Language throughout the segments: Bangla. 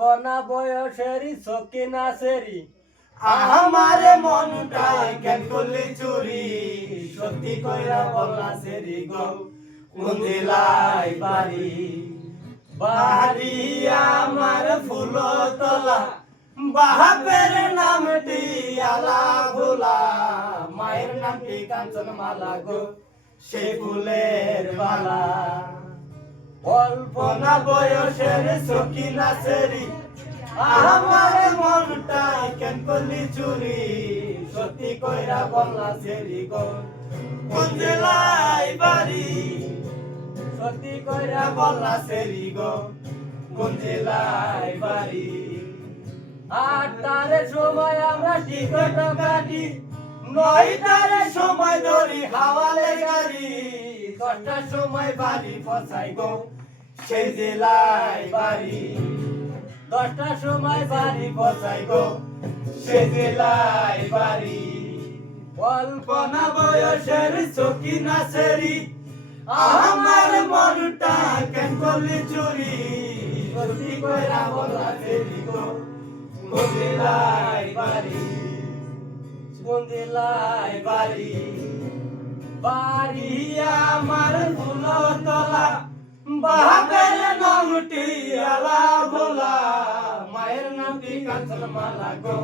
অল্পনা বয়সেরই সকি নাচেরি আমারে মনটাই কেন করলি চুরি সত্যি কইরা বল নাচেরি গো কোন জেলায় বাড়ি বাড়ি আমার ফুলতলা বাপের নামটি আলা ভোলা মায়ের নামটি কাঞ্চনমালা গো সে ফুলের মালা অল্পনা বয়সের সখী নাচেরি আমার মনটাই কেন করলি চুরি সত্যি কইরা বল নাচেরি গো কোন জেলায় বাড়ি সত্যি কইরা বল নাচেরি গো কোন জেলায় বাড়ি আটটার সময় আমরা টিকট কাটি 9টার সময় ধরি হাওয়ালে গাড়ি 10টার সময় বাড়ি পৌঁছাই গো সেই জেলায় বাড়ি 10টার সময় বাড়ি পৌঁছাই গো সেই জেলায় বাড়ি অল্পনা অল্পনা বয়সের চকি নাচেরি আমার মনটা কেন করলি চুরি সত্যি কইরা বল নাচেরি গো কোন জেলায় বাড়ি কোন জেলায় বাড়ি বাড়ি আমার ফুলতলা বাপের নামটি আলা ভোলা মায়ের নামটি কাঞ্চনমালা গো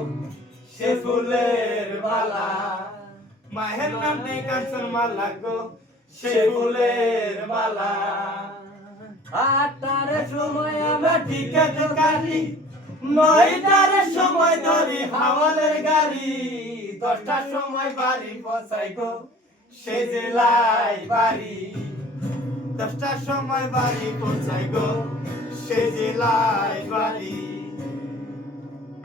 সে ফুলের মালা মায়ের নামটি কাঞ্চনমালা গো সে ফুলের মালা আটটার সময় আমরা টিকেট কাটি 9টার সময় ধরি হাওয়ালের গাড়ি 10টার সময় বাড়ি পৌঁছাই গো সে জেলায় বাড়ি 10টার সময় বাড়ি পৌঁছাই গো সে জেলায় বাড়ি